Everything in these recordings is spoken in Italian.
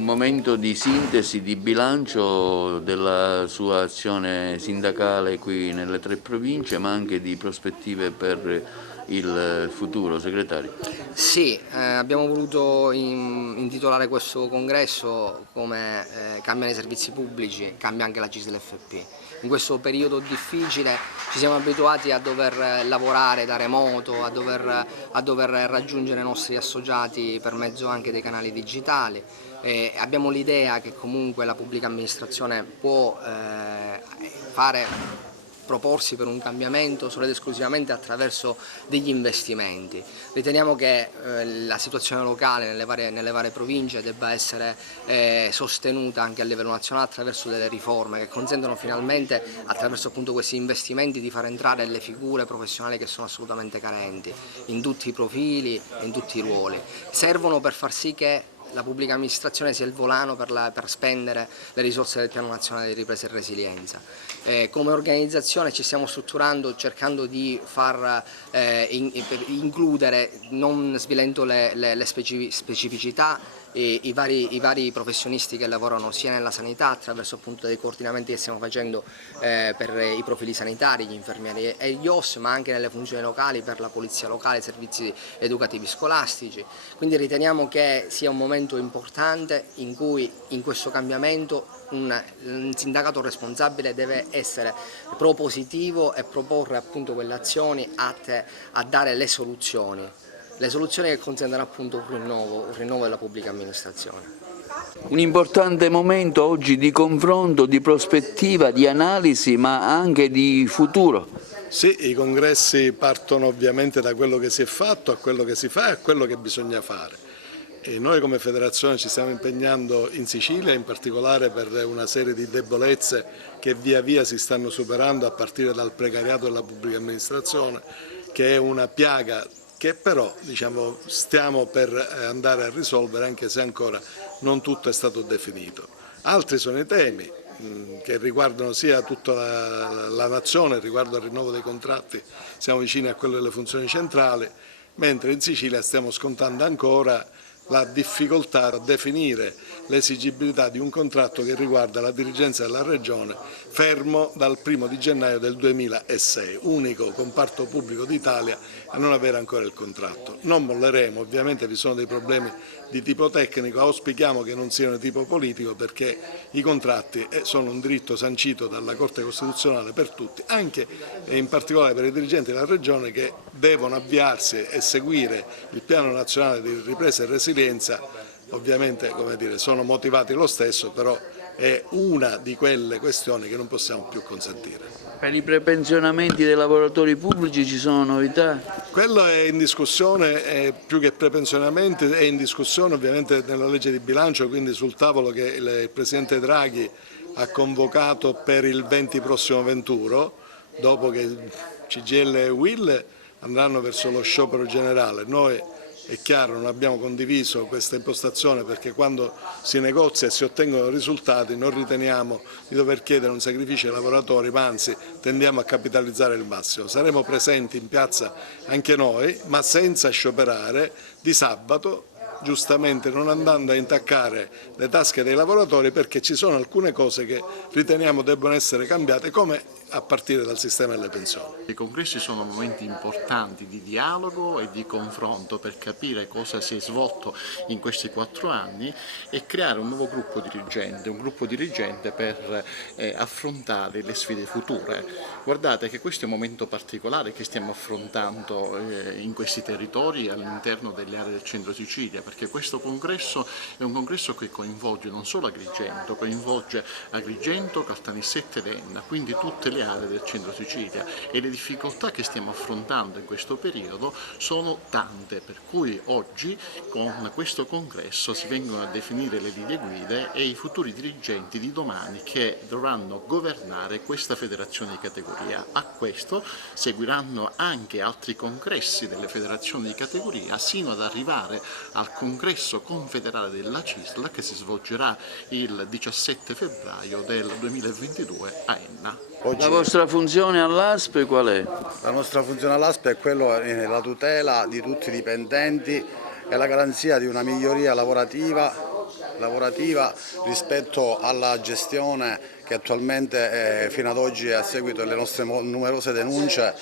un momento di sintesi, di bilancio della sua azione sindacale qui nelle 3 province, ma anche di prospettive per il futuro, segretario. Sì, abbiamo voluto intitolare questo congresso come cambiano i servizi pubblici, cambia anche la CISL FP. In questo periodo difficile ci siamo abituati a dover lavorare da remoto, a dover raggiungere i nostri associati per mezzo anche dei canali digitali. Abbiamo l'idea che comunque la pubblica amministrazione può proporsi per un cambiamento solo ed esclusivamente attraverso degli investimenti. Riteniamo che la situazione locale nelle varie province debba essere sostenuta anche a livello nazionale attraverso delle riforme che consentono finalmente, attraverso appunto questi investimenti, di far entrare le figure professionali che sono assolutamente carenti in tutti i profili e in tutti i ruoli. Servono per far sì che la pubblica amministrazione sia il volano per spendere le risorse del Piano Nazionale di Ripresa e Resilienza. Come organizzazione ci stiamo strutturando cercando di far includere, non svilendo le specificità, i vari professionisti che lavorano sia nella sanità, attraverso appunto dei coordinamenti che stiamo facendo per i profili sanitari, gli infermieri e gli OSS, ma anche nelle funzioni locali per la polizia locale, i servizi educativi scolastici. Quindi riteniamo che sia un momento importante in cui in questo cambiamento un sindacato responsabile deve essere propositivo e proporre appunto quelle azioni atte a dare le soluzioni che consentono appunto un rinnovo della pubblica amministrazione. Un importante momento oggi di confronto, di prospettiva, di analisi, ma anche di futuro. Sì, i congressi partono ovviamente da quello che si è fatto, a quello che si fa e a quello che bisogna fare. E noi come federazione ci stiamo impegnando in Sicilia, in particolare per una serie di debolezze che via via si stanno superando, a partire dal precariato della pubblica amministrazione, che è una piaga che però stiamo per andare a risolvere, anche se ancora non tutto è stato definito. Altri sono i temi che riguardano sia tutta la nazione, riguardo al rinnovo dei contratti, siamo vicini a quello delle funzioni centrali, mentre in Sicilia stiamo scontando ancora la difficoltà a definire l'esigibilità di un contratto che riguarda la dirigenza della Regione, fermo dal 1° di gennaio del 2006, unico comparto pubblico d'Italia a non avere ancora il contratto. Non molleremo, ovviamente vi sono dei problemi di tipo tecnico, auspichiamo che non siano di tipo politico, perché i contratti sono un diritto sancito dalla Corte Costituzionale per tutti, anche e in particolare per i dirigenti della Regione che devono avviarsi e seguire il Piano Nazionale di Ripresa e Resilienza. Ovviamente, come dire, sono motivati lo stesso, però è una di quelle questioni che non possiamo più consentire. Per i prepensionamenti dei lavoratori pubblici ci sono novità? Quello è in discussione, più che prepensionamenti, è in discussione ovviamente nella legge di bilancio, quindi sul tavolo che il Presidente Draghi ha convocato per il 20 prossimo venturo, dopo che CGIL e UIL andranno verso lo sciopero generale. Noi, è chiaro, non abbiamo condiviso questa impostazione, perché quando si negozia e si ottengono risultati non riteniamo di dover chiedere un sacrificio ai lavoratori, ma anzi tendiamo a capitalizzare il massimo. Saremo presenti in piazza anche noi, ma senza scioperare, di sabato, giustamente non andando a intaccare le tasche dei lavoratori, perché ci sono alcune cose che riteniamo debbano essere cambiate, come a partire dal sistema delle pensioni. I congressi sono momenti importanti di dialogo e di confronto per capire cosa si è svolto in questi 4 anni e creare un nuovo gruppo dirigente per affrontare le sfide future. Guardate che questo è un momento particolare che stiamo affrontando in questi territori all'interno delle aree del centro Sicilia, perché questo congresso è un congresso che coinvolge non solo Agrigento, coinvolge Agrigento, Caltanissette e Enna, quindi tutte le aree del centro Sicilia, e le difficoltà che stiamo affrontando in questo periodo sono tante, per cui oggi con questo congresso si vengono a definire le linee guida e i futuri dirigenti di domani che dovranno governare questa federazione di categoria. A questo seguiranno anche altri congressi delle federazioni di categoria, sino ad arrivare al congresso confederale della CISL che si svolgerà il 17 febbraio del 2022 a Enna. La vostra funzione all'ASP qual è? La nostra funzione all'ASP è quella della tutela di tutti i dipendenti e la garanzia di una miglioria lavorativa lavorativa rispetto alla gestione che attualmente fino ad oggi, a seguito delle nostre numerose denunce,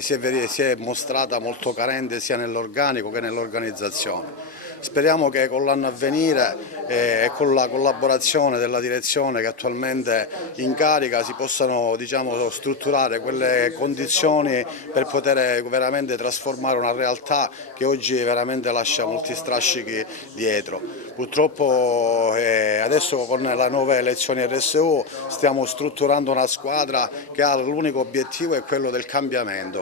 si è mostrata molto carente sia nell'organico che nell'organizzazione. Speriamo che con l'anno a venire e con la collaborazione della direzione che attualmente in carica si possano, diciamo, strutturare quelle condizioni per poter veramente trasformare una realtà che oggi veramente lascia molti strascichi dietro. Purtroppo adesso con le nuove elezioni RSU stiamo strutturando una squadra che ha l'unico obiettivo è quello del cambiamento.